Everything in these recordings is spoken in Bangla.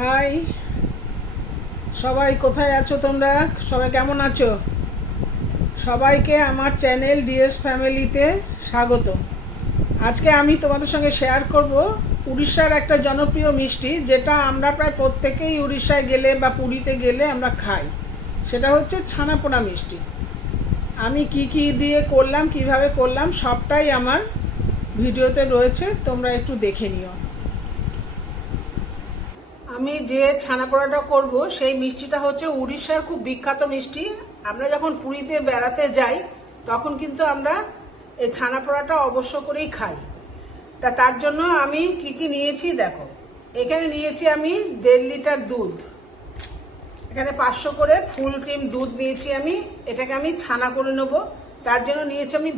হাই, সবাই কোথায় আছো? তোমরা সবাই কেমন আছো? সবাইকে আমার চ্যানেল ডিএস ফ্যামিলিতে স্বাগত। আজকে আমি তোমাদের সঙ্গে শেয়ার করব উড়িষ্যার একটা জনপ্রিয় মিষ্টি, যেটা আমরা প্রায় প্রত্যেকেই উড়িষ্যায় গেলে বা পুরীতে গেলে আমরা খাই। সেটা হচ্ছে ছানাপোনা মিষ্টি। আমি কি কি দিয়ে করলাম, কিভাবে করলাম, সবটাই আমার ভিডিওতে রয়েছে, তোমরা একটু দেখে নিও। আমি যে ছানাপোড়াটা করব সেই মিষ্টিটা হচ্ছে উড়িষ্যার খুব বিখ্যাত মিষ্টি। আমরা যখন পুরীতে বেড়াতে যাই তখন কিন্তু আমরা এই ছানাপোড়াটা অবশ্য করেই খাই। তার জন্য আমি কি কি নিয়েছি দেখো। এখানে নিয়েছি আমি 1.5 লিটার দুধ, এখানে 500 করে ফুল ক্রিম দুধ নিয়েছি আমি। এটাকে আমি ছানা করে নেব। তার জন্য নিয়েছি আমি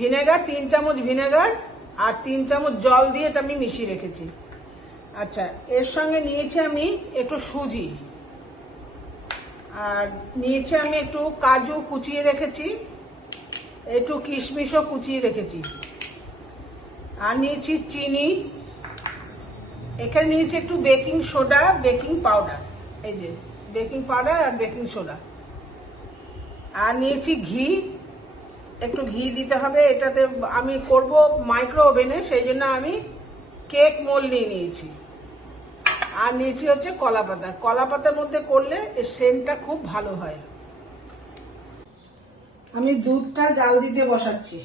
ভিনেগার 3 চামচ ভিনেগার আর 3 চামচ জল দিয়ে এটা আমি মিশিয়ে রেখেছি। আচ্ছা, এর সঙ্গে নিয়েছি আমি একটু সুজি, আর নিয়েছি আমি একটু কাজু কুচিয়ে রেখেছি, একটু কিশমিশও কুচিয়ে রেখেছি, আর নিয়েছি চিনি। এখানে নিয়েছি একটু বেকিং সোডা, বেকিং পাউডার, এই যে বেকিং পাউডার আর বেকিং সোডা। আর নিয়েছি ঘি, একটু ঘি দিতে হবে। এটাতে আমি করব মাইক্রো ওভেনে, সেই জন্য আমি কেক মোল্ড নিয়েছি। আর নিয়েছি হচ্ছে কলা পাতা। কলা পাতার মধ্যে করলে এর সেন্টটা খুব ভালো হয়। আমি দুধটা জাল দিতে বসাচ্ছি।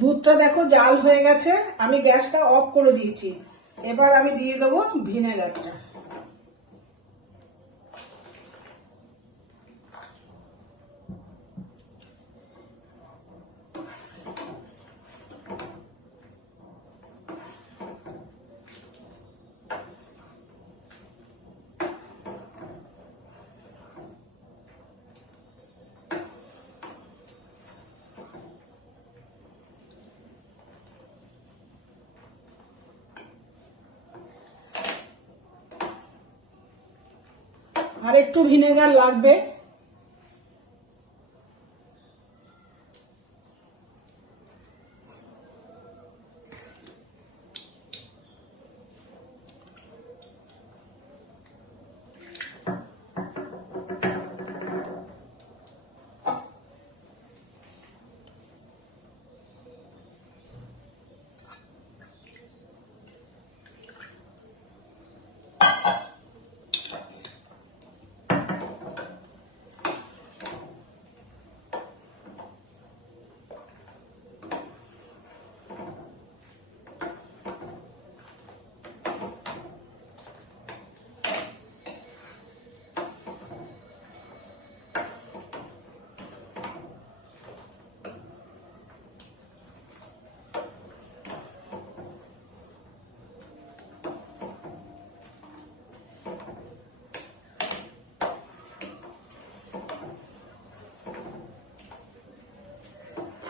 দুধটা দেখো জাল হয়ে গেছে, আমি গ্যাসটা অফ করে দিয়েছি। এবার আমি দিয়ে দেবো ভিনেগারটা। আর একটু ভিনেগার লাগবে।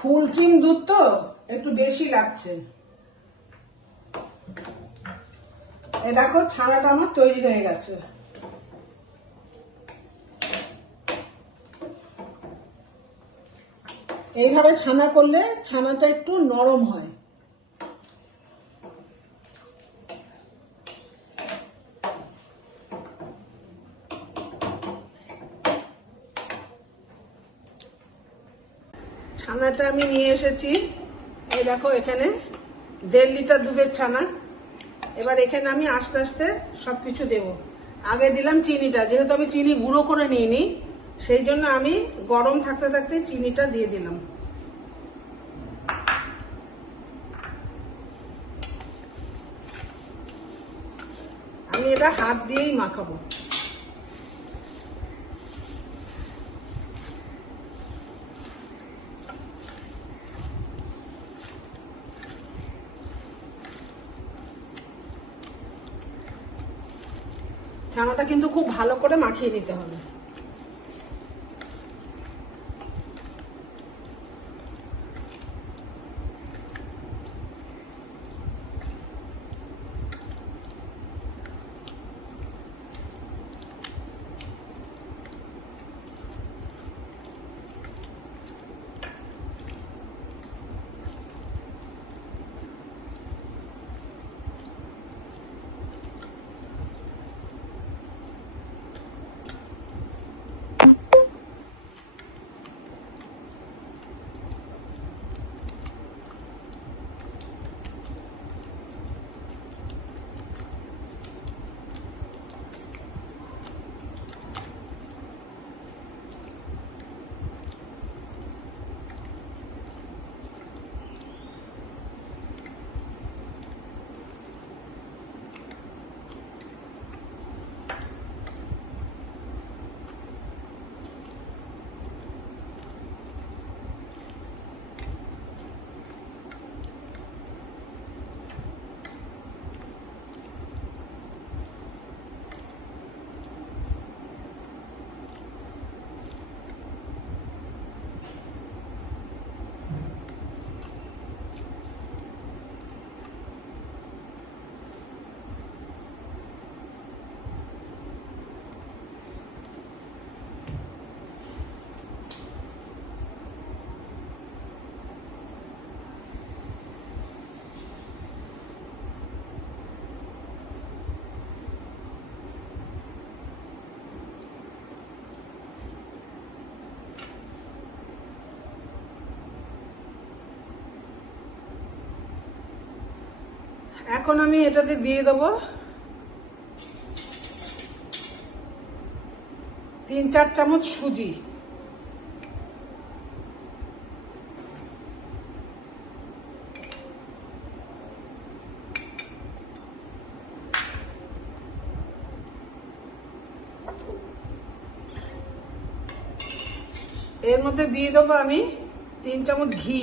ফুল ক্রিম দুধ তো একটু বেশি লাগছে। এই দেখো ছানাটা আমার তৈরি হয়ে গেছে। এইভাবে ছানা করলে ছানাটা একটু নরম হয়। ছানাটা আমি নিয়ে এসেছি। এই দেখো এখানে 1.5 লিটার দুধের ছানা। এবার এখানে আমি আস্তে আস্তে সবকিছু দেব। আগে দিলাম চিনিটা, যেহেতু আমি চিনি গুঁড়ো করে নিইনি সেই জন্য আমি গরম থাকতে থাকতে চিনিটা দিয়ে দিলাম। আমি এটা হাত দিয়েই মাখাবো। ছানাটা কিন্তু খুব ভালো করে মাখিয়ে নিতে হবে। এখন আমি এটাতে দিয়ে দেবো 3-4 চামচ সুজি। এর মধ্যে দিয়ে দেবো আমি 3 চামচ ঘি।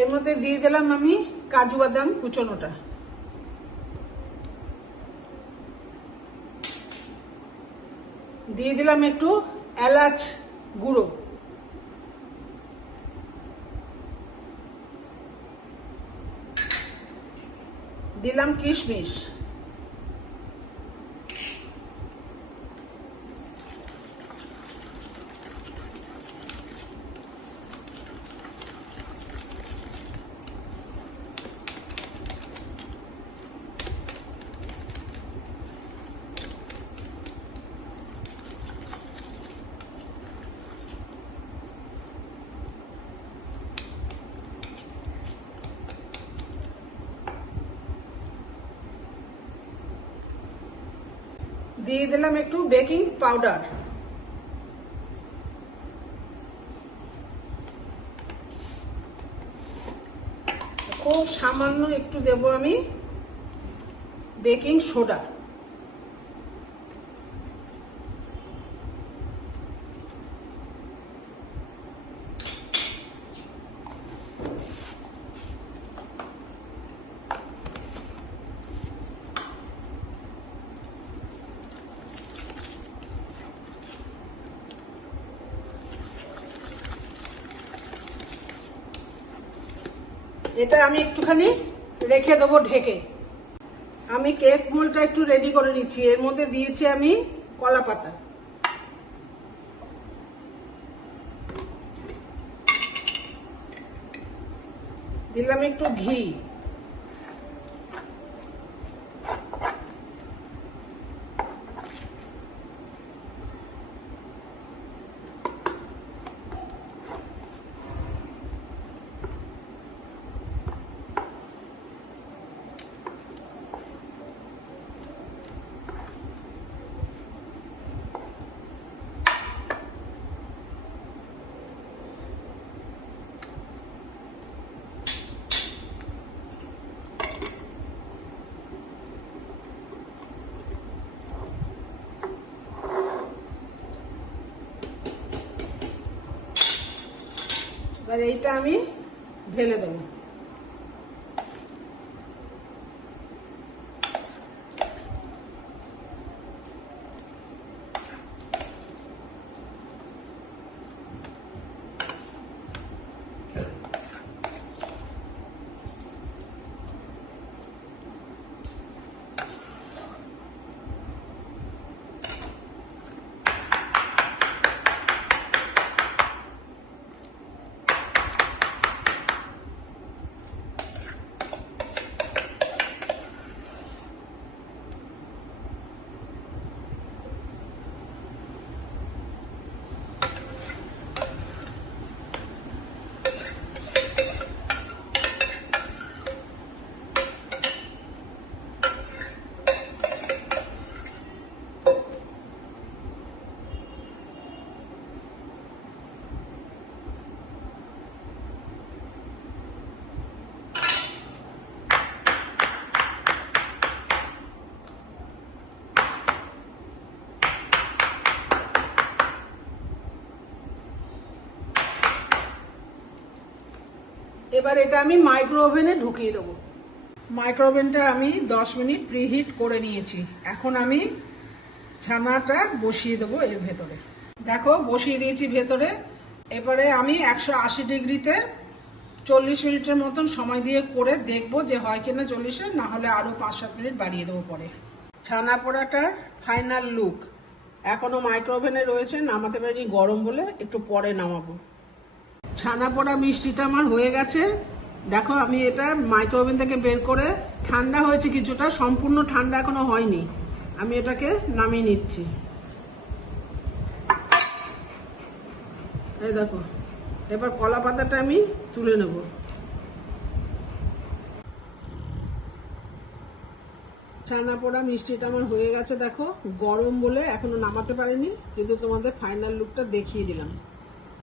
এর মধ্যে দিয়ে দিলাম আমি কাজু বাদাম কুচনোটা। দিয়ে দিলাম একটু এলাচ গুঁড়ো। দিলাম কিশমিশ। দিয়ে দিলাম একটু বেকিং পাউডার। খুব সামান্য একটু দেব আমি বেকিং সোডা। এটা আমি একটুখানি রেখে দেবো ঢেকে। আমি কেক মোল্ডটা একটু রেডি করে নিচ্ছি। এর মধ্যে দিয়েছি আমি কলা পাতা, দিলাম একটু ঘি, এবার এইটা আমি ঢেলে দেবো। এবার এটা আমি মাইক্রো ওভেনে ঢুকিয়ে দেবো। মাইক্রো ওভেনটা আমি 10 মিনিট প্রিহিট করে নিয়েছি। এখন আমি ছানাটা বসিয়ে দেবো এর ভেতরে। দেখো বসিয়ে দিয়েছি ভেতরে। এবারে আমি 180 ডিগ্রিতে 40 মিনিটের মতন সময় দিয়ে করে দেখবো যে হয় কিনা 40-এ, না হলে আরো 5-7 মিনিট বাড়িয়ে দেবো পরে। ছানা পোড়াটার ফাইনাল লুক। এখনো মাইক্রো ওভেনে রয়েছে, নামাতে পারিনি গরম বলে, একটু পরে নামাবো। ছানা পোড়া মিষ্টিটা আমার হয়ে গেছে। দেখো আমি এটা মাইক্রো ওভেন থেকে বের করে ঠান্ডা হয়েছে কিছুটা, সম্পূর্ণ ঠান্ডা এখনো হয়নি। আমি এটাকে নামিয়ে নিচ্ছি। এই দেখো, এবার কলা পাতাটা আমি তুলে নেব। ছানা পোড়া মিষ্টিটা আমার হয়ে গেছে। দেখো গরম বলে এখনো নামাতে পারিনি, কিন্তু তোমাদের ফাইনাল লুকটা দেখিয়ে দিলাম।